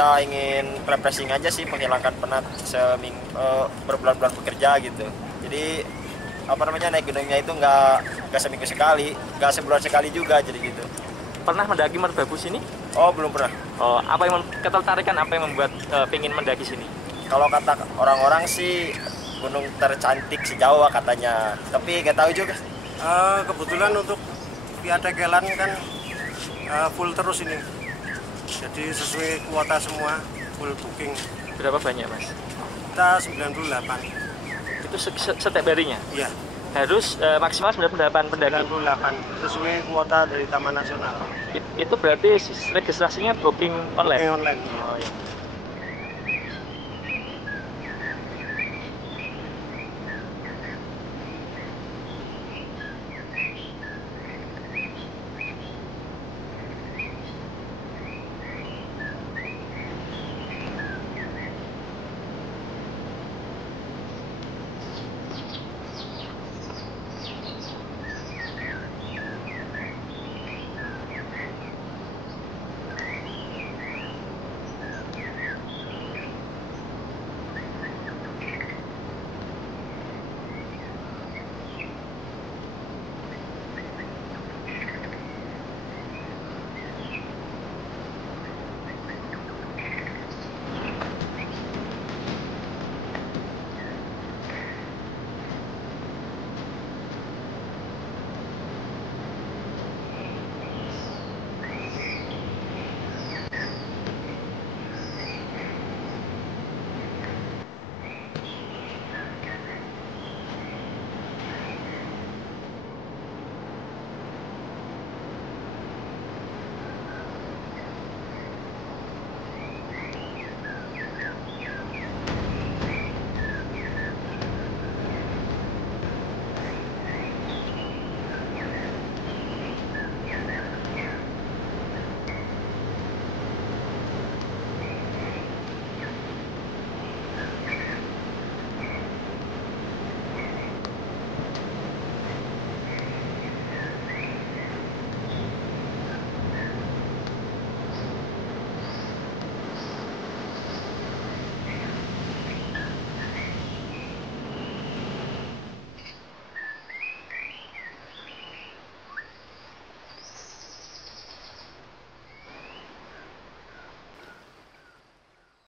Kita ingin refreshing aja sih, menghilangkan penat berbulan-bulan bekerja gitu. Jadi naik gunungnya itu nggak seminggu sekali, nggak sebulan sekali juga, jadi gitu. Pernah mendaki Merbabu sini? Oh, belum pernah. Oh, apa yang ketertarikan, apa yang membuat pengen mendaki sini? Kalau kata orang-orang sih gunung tercantik se-Jawa katanya, tapi nggak tahu juga. Kebetulan untuk Via Tegelan kan full terus ini, jadi sesuai kuota semua, full booking. Berapa banyak, Mas? Kita 98. Itu setiap harinya? Iya. Harus maksimal 98 pendaki? 98, sesuai kuota dari Taman Nasional. Itu berarti registrasinya booking online? Booking online. Oh, iya.